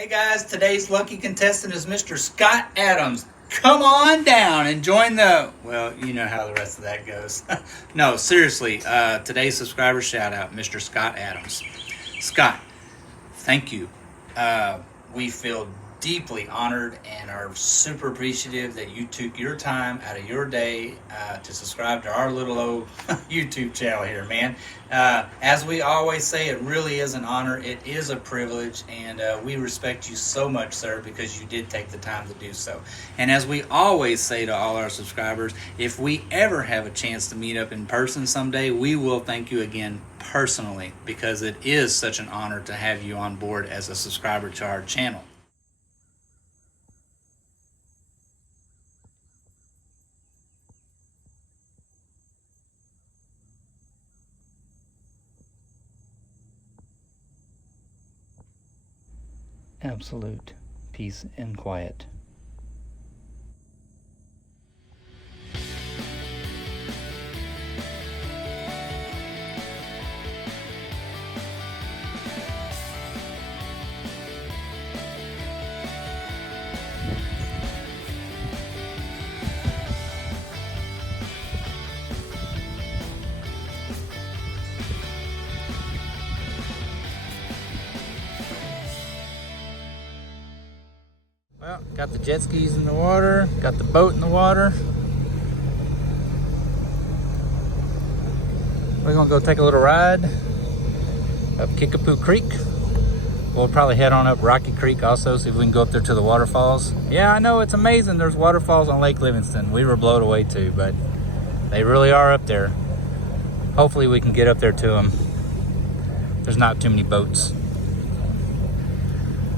Hey guys, today's lucky contestant is Mr. Scott Adams. Come on down and join the, well, you know how the rest of that goes. No, seriously, today's subscriber shout out, Mr. Scott Adams. Scott, thank you. We feel deeply honored and are super appreciative that you took your time out of your day to subscribe to our little old YouTube channel here, man. As we always say, it really is an honor. It is a privilege, and we respect you so much, sir, because you did take the time to do so. And as we always say to all our subscribers, if we ever have a chance to meet up in person someday, we will thank you again personally, because it is such an honor to have you on board as a subscriber to our channel. Absolute peace and quiet. Well, got the jet skis in the water, got the boat in the water. We're gonna go take a little ride up Kickapoo Creek. We'll probably head on up Rocky Creek also, see if we can go up there to the waterfalls. Yeah, I know, it's amazing. There's waterfalls on Lake Livingston. We were blown away too, but they really are up there. Hopefully we can get up there to them. There's not too many boats.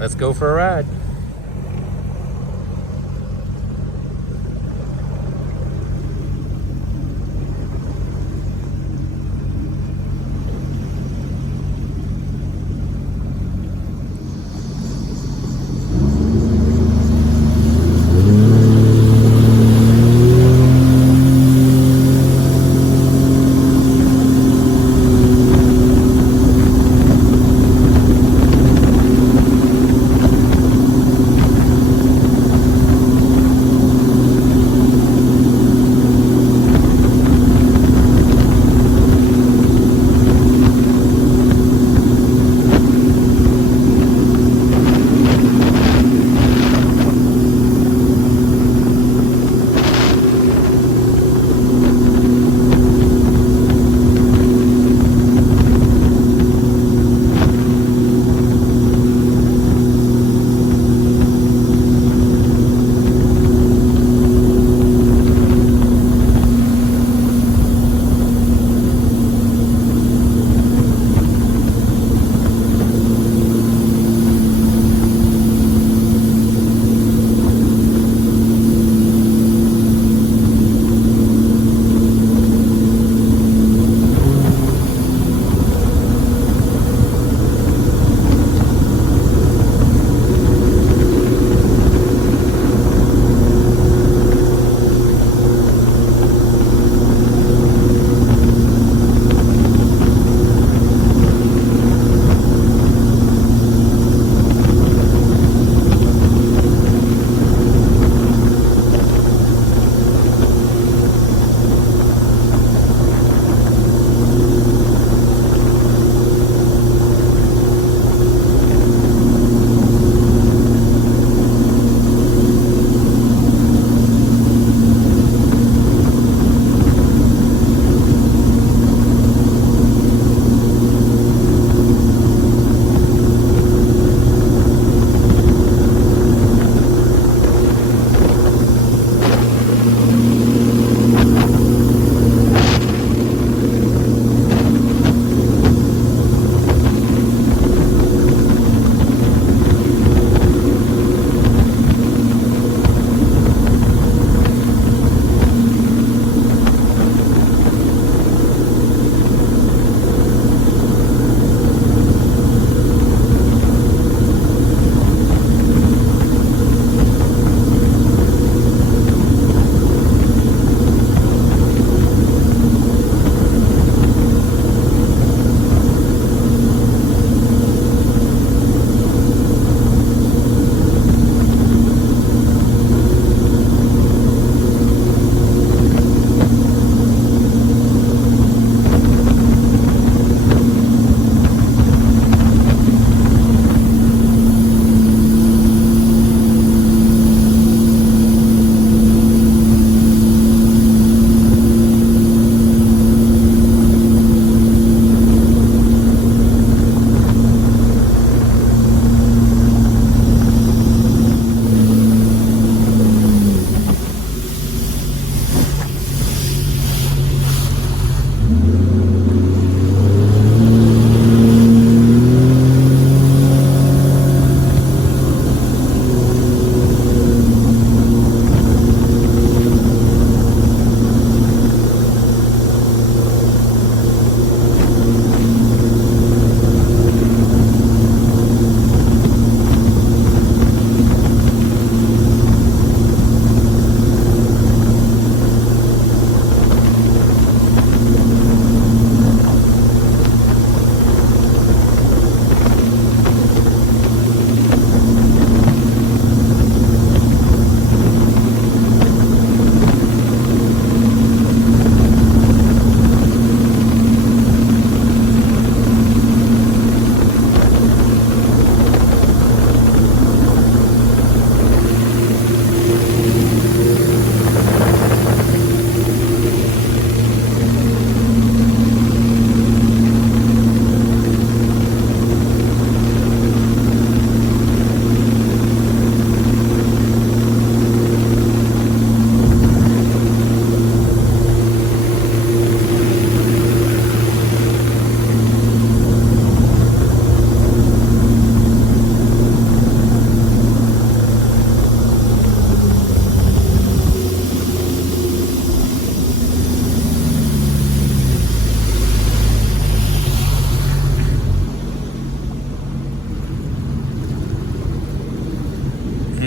Let's go for a ride.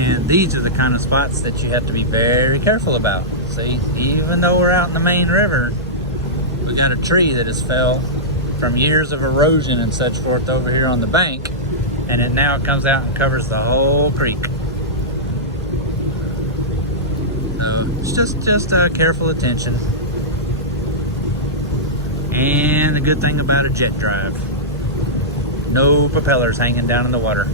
And these are the kind of spots that you have to be very careful about. See, even though we're out in the main river, we got a tree that has fell from years of erosion and such forth over here on the bank, and it now comes out and covers the whole creek. So it's just careful attention. And the good thing about a jet drive, no propellers hanging down in the water.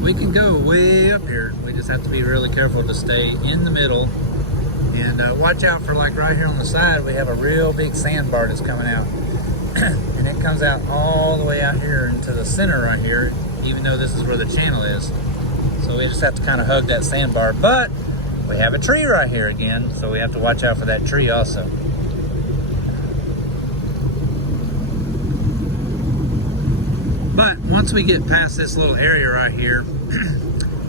We can go way up here. We just have to be really careful to stay in the middle and watch out for, like right here on the side, we have a real big sandbar that's coming out. And it comes out all the way out here into the center right here, even though this is where the channel is. So we just have to kind of hug that sandbar. But we have a tree right here again, so we have to watch out for that tree also. But once we get past this little area right here,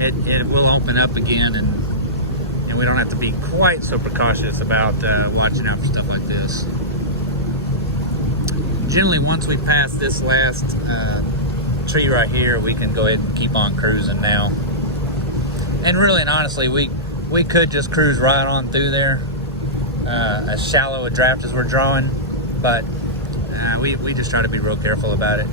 it will open up again, and we don't have to be quite so precautious about watching out for stuff like this. Generally, once we pass this last tree right here, we can go ahead and keep on cruising now. And really and honestly, we could just cruise right on through there, as shallow a draft as we're drawing, but we just try to be real careful about it.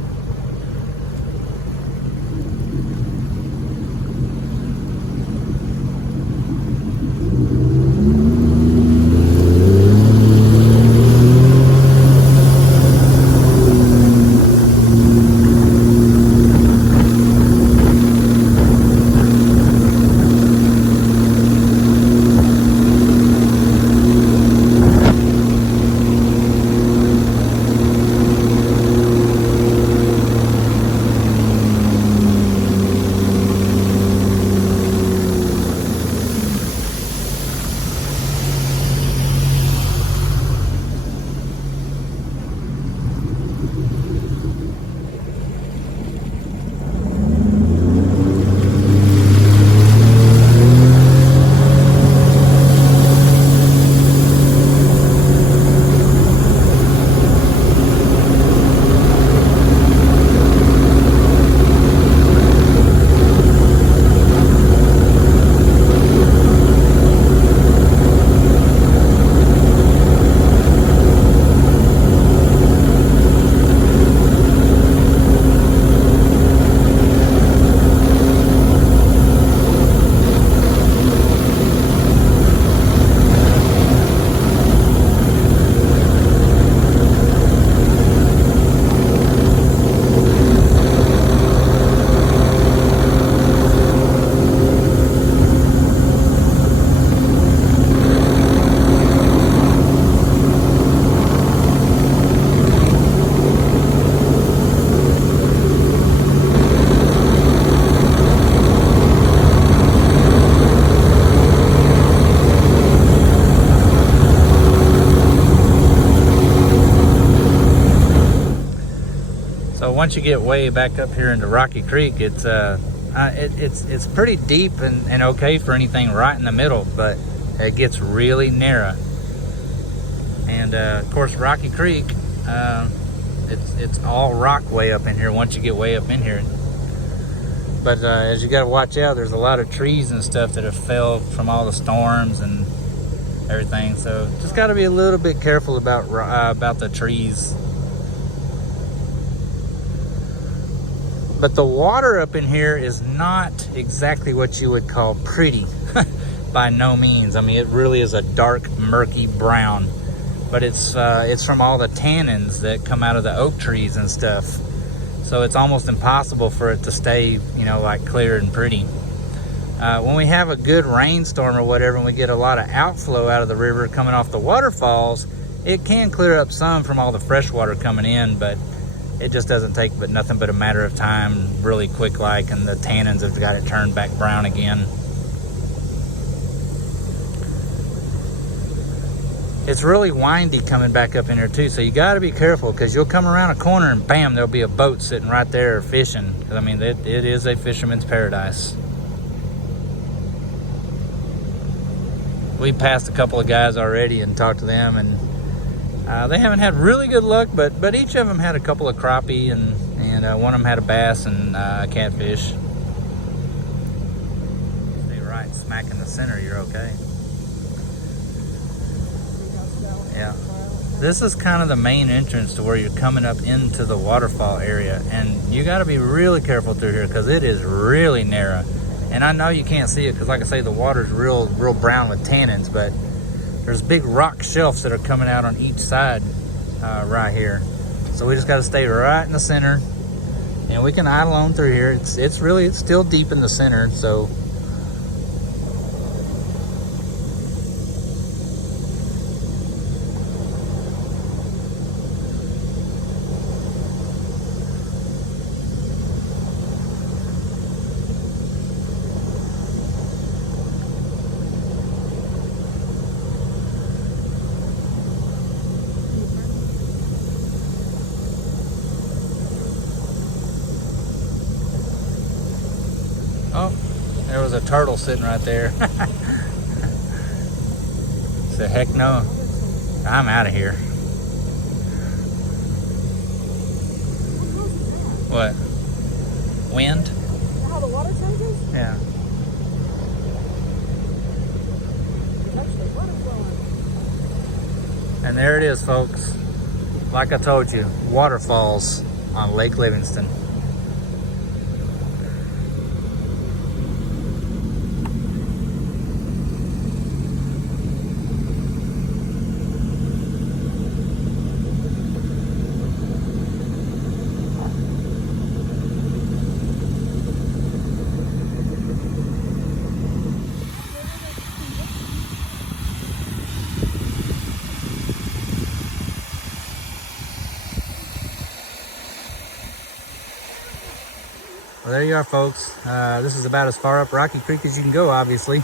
Once you get way back up here into Rocky Creek, it's pretty deep and okay for anything right in the middle, but it gets really narrow. And of course, Rocky Creek, it's all rock way up in here once you get way up in here. But as you got to watch out, there's a lot of trees and stuff that have fell from all the storms and everything. So just got to be a little bit careful about the trees. But the water up in here is not exactly what you would call pretty, by no means. I mean, it really is a dark, murky brown. But it's from all the tannins that come out of the oak trees and stuff. So it's almost impossible for it to stay, like clear and pretty. When we have a good rainstorm or whatever, and we get a lot of outflow out of the river coming off the waterfalls, it can clear up some from all the fresh water coming in, but it just doesn't take but nothing but a matter of time, really quick like, and the tannins have got it turned back brown again. It's really windy coming back up in here too, so you got to be careful, because you'll come around a corner and bam, there'll be a boat sitting right there fishing. I mean, it is a fisherman's paradise. We passed a couple of guys already and talked to them, and they haven't had really good luck, but each of them had a couple of crappie, and one of them had a bass and a catfish. Stay right smack in the center, you're okay. Yeah, this is kind of the main entrance to where you're coming up into the waterfall area, and you got to be really careful through here because it is really narrow. And I know you can't see it because, like I say, the water's real brown with tannins, but there's big rock shelves that are coming out on each side right here. So we just got to stay right in the center, and we can idle on through here. It's still deep in the center, so. Oh, there was a turtle sitting right there. Said, heck no, I'm out of here. What? Wind? How the water changes? Yeah. And there it is, folks. Like I told you, waterfalls on Lake Livingston. Well, there you are, folks. This is about as far up Rocky Creek as you can go, obviously.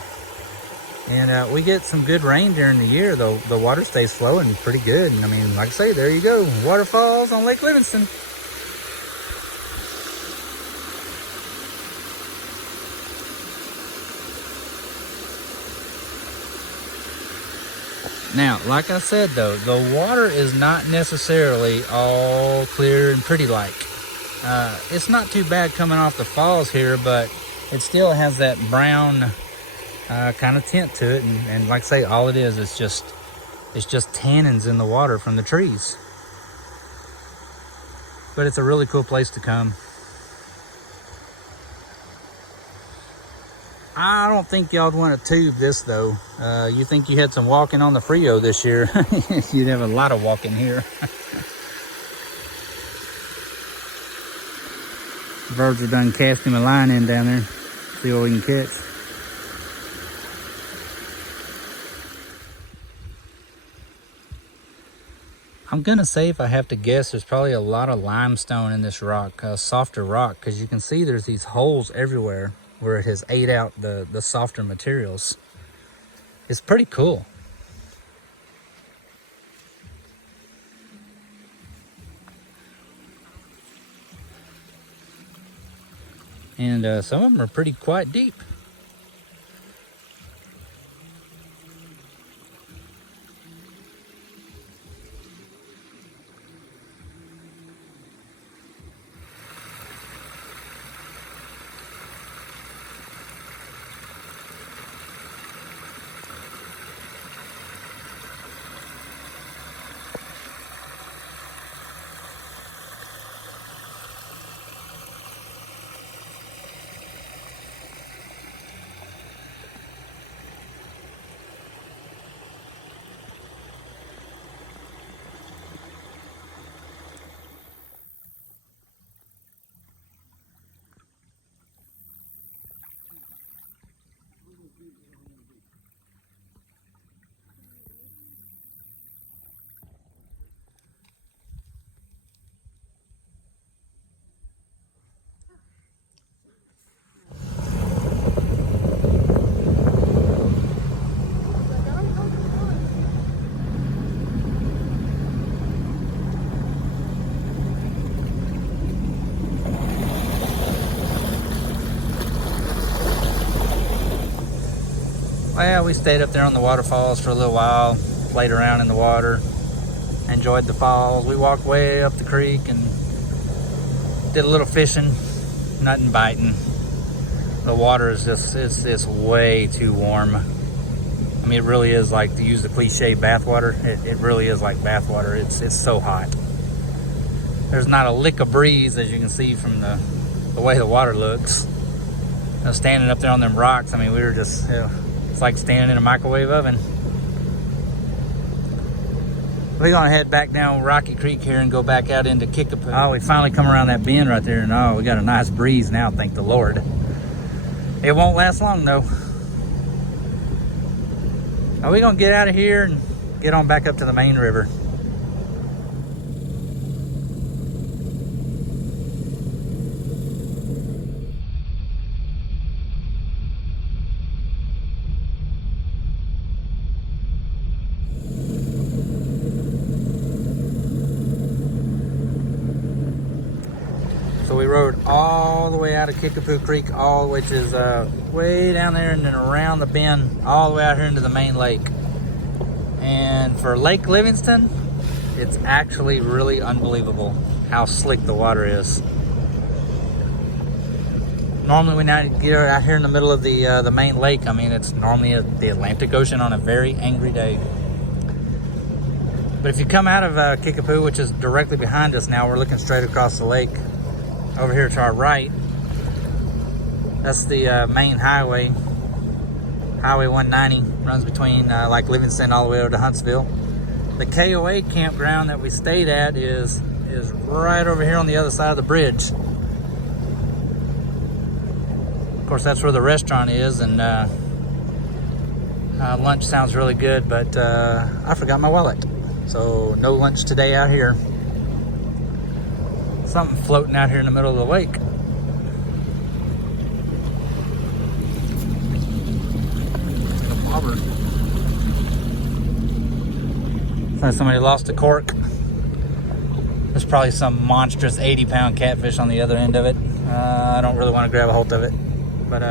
And we get some good rain during the year, though. The water stays flowing pretty good. And I mean, like I say, there you go. Waterfalls on Lake Livingston. Now, like I said, though, the water is not necessarily all clear and pretty like. It's not too bad coming off the falls here, but it still has that brown kind of tint to it. And like I say, all it is just tannins in the water from the trees. But it's a really cool place to come. I don't think y'all would want to tube this, though. You think you had some walking on the Frio this year. You'd have a lot of walking here. Birds are done casting a line in down there. See what we can catch. I'm gonna say, if I have to guess, there's probably a lot of limestone in this rock, softer rock, because you can see there's these holes everywhere where it has ate out the softer materials. It's pretty cool. And some of them are pretty quite deep. Well, we stayed up there on the waterfalls for a little while, played around in the water, enjoyed the falls. We walked way up the creek and did a little fishing, nothing biting. The water is it's way too warm. I mean, it really is, like, to use the cliche, bath water. It really is like bath water. It's so hot. There's not a lick of breeze, as you can see from the way the water looks. Standing up there on them rocks, I mean, we were just, it's like standing in a microwave oven. We're gonna head back down Rocky Creek here and go back out into Kickapoo. Oh, we finally come around that bend right there, and oh, we got a nice breeze now, thank the Lord. It won't last long though. Now we're gonna get out of here and get on back up to the main river. So we rode all the way out of Kickapoo Creek, which is way down there, and then around the bend, all the way out here into the main lake. And for Lake Livingston, it's actually really unbelievable how slick the water is. Normally when I get out here in the middle of the main lake, I mean, it's normally the Atlantic Ocean on a very angry day. But if you come out of Kickapoo, which is directly behind us now, we're looking straight across the lake. Over here to our right, that's the main highway. Highway 190 runs between Lake Livingston all the way over to Huntsville. The KOA campground that we stayed at is right over here on the other side of the bridge. Of course, that's where the restaurant is, and lunch sounds really good, but I forgot my wallet. So no lunch today out here. Something floating out here in the middle of the lake. A bobber. Looks like somebody lost a cork. There's probably some monstrous 80-pound catfish on the other end of it. I don't really want to grab a hold of it. But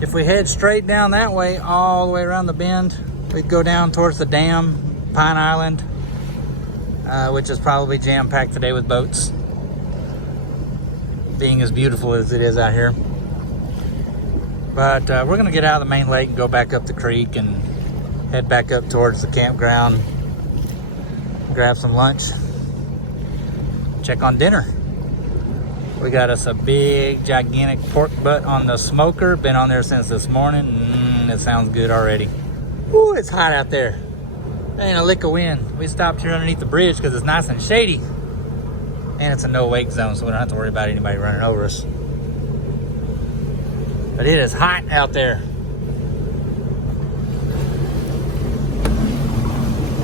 if we head straight down that way, all the way around the bend, we'd go down towards the dam, Pine Island, which is probably jam-packed today with boats, being as beautiful as it is out here. But we're going to get out of the main lake and go back up the creek and head back up towards the campground, grab some lunch, check on dinner. We got us a big, gigantic pork butt on the smoker. Been on there since this morning. It sounds good already. Ooh, it's hot out there. There ain't a lick of wind. We stopped here underneath the bridge because it's nice and shady. And it's a no-wake zone, so we don't have to worry about anybody running over us. But it is hot out there.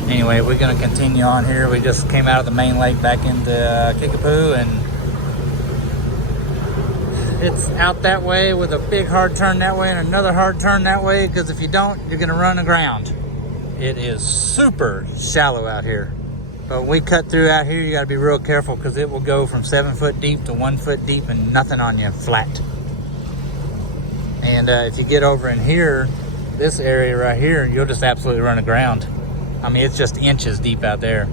Anyway, we're going to continue on here. We just came out of the main lake back into Kickapoo, and it's out that way with a big hard turn that way and another hard turn that way, because if you don't, you're going to run aground. It is super shallow out here. But when we cut through out here, you got to be real careful, because it will go from 7 foot deep to 1 foot deep and nothing on you, flat. And if you get over in here, this area right here, you'll just absolutely run aground. I mean, it's just inches deep out there.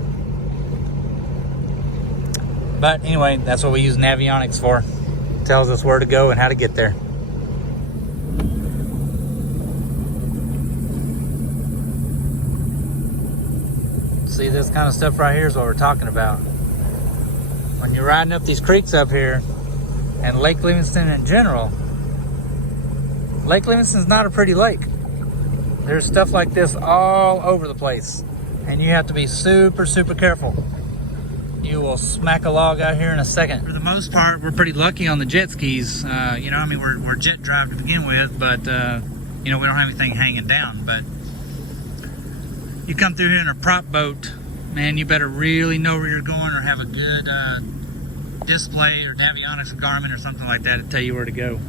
But anyway, that's what we use Navionics for. Tells us where to go and how to get there. See, this kind of stuff right here is what we're talking about. When you're riding up these creeks up here, and Lake Livingston in general, Lake Livingston's not a pretty lake. There's stuff like this all over the place, and you have to be super, super careful. You will smack a log out here in a second. For the most part, we're pretty lucky on the jet skis. You know, I mean, we're jet drive to begin with, but you know, we don't have anything hanging down. But you come through here in a prop boat, man, you better really know where you're going, or have a good display or Navionics or Garmin or something like that to tell you where to go.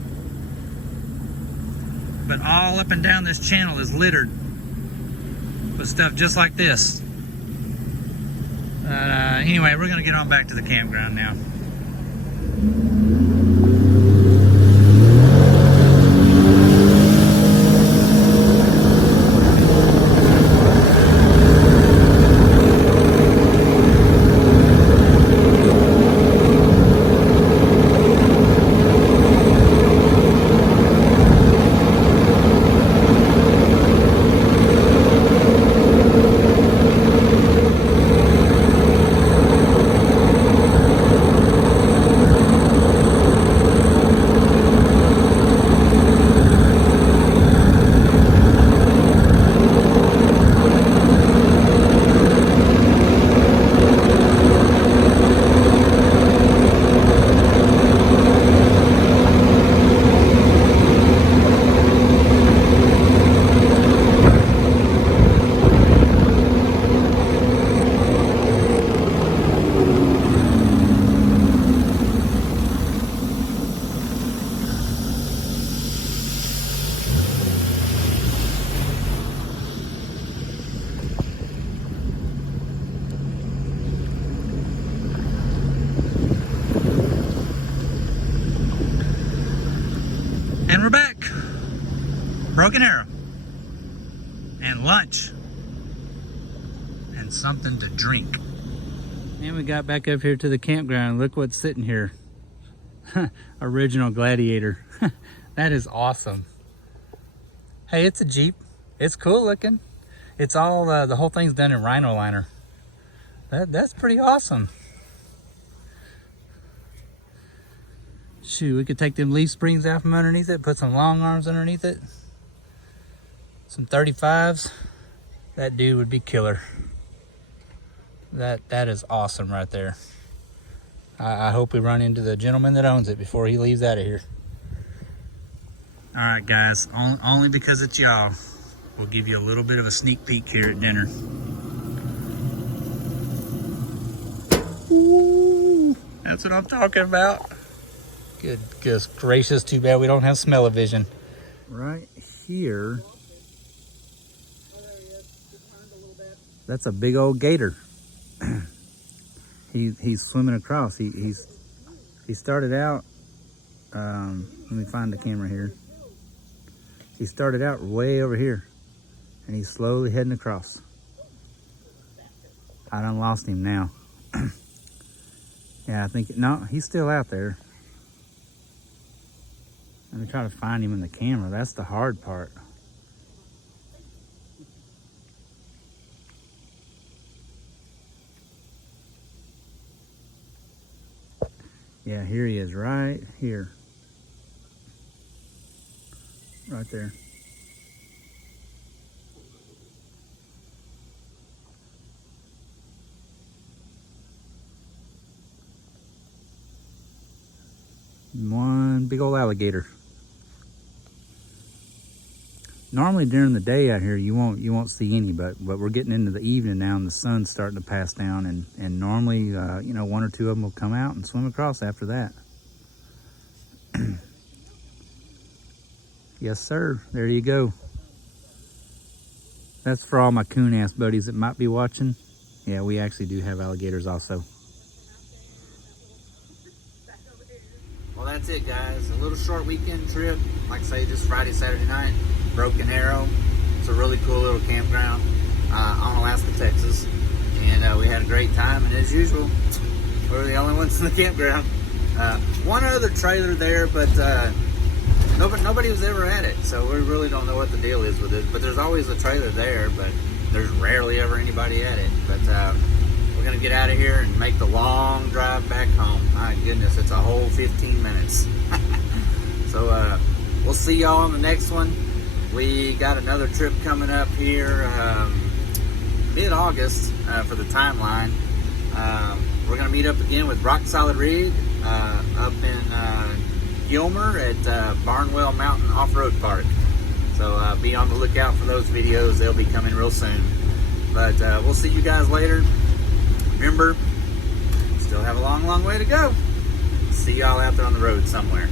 But all up and down this channel is littered with stuff just like this. Anyway, we're going to get on back to the campground now. And we're back. Broken Arrow. And lunch. And something to drink. And we got back up here to the campground. Look what's sitting here. Original Gladiator. That is awesome. Hey, it's a Jeep. It's cool looking. It's all, the whole thing's done in Rhino liner. That's pretty awesome. Shoot, we could take them leaf springs out from underneath it, put some long arms underneath it. Some 35s. That dude would be killer. That is awesome right there. I hope we run into the gentleman that owns it before he leaves out of here. All right, guys, only because it's y'all, we'll give you a little bit of a sneak peek here at dinner. Ooh, that's what I'm talking about. Goodness gracious, too bad we don't have smell-o-vision. Right here, that's a big old gator. He's swimming across. He started out, let me find the camera here. He started out way over here, and he's slowly heading across. I done lost him now. Yeah, I think, no, he's still out there. Let me try to find him in the camera. That's the hard part. Yeah, here he is, right here. Right there. One big old alligator. Normally during the day out here you won't see any, but we're getting into the evening now and the sun's starting to pass down, and normally you know, one or two of them will come out and swim across after that. Yes sir, there you go. That's for all my coon ass buddies that might be watching. Yeah, we actually do have alligators also. Well, that's it, guys. A little short weekend trip. Like I say, just Friday, Saturday night. Broken Arrow. It's a really cool little campground on Alaska, Texas. And we had a great time. And as usual, we were the only ones in the campground. One other trailer there, but nobody was ever at it. So we really don't know what the deal is with it. But there's always a trailer there, but there's rarely ever anybody at it. But we're going to get out of here and make the long drive back home. My goodness, it's a whole 15 minutes. So we'll see y'all on the next one. We got another trip coming up here mid-August for the timeline. We're going to meet up again with Rock Solid Rig up in Gilmer at Barnwell Mountain Off-Road Park. So be on the lookout for those videos. They'll be coming real soon. But we'll see you guys later. Remember, still have a long, long way to go. See y'all out there on the road somewhere.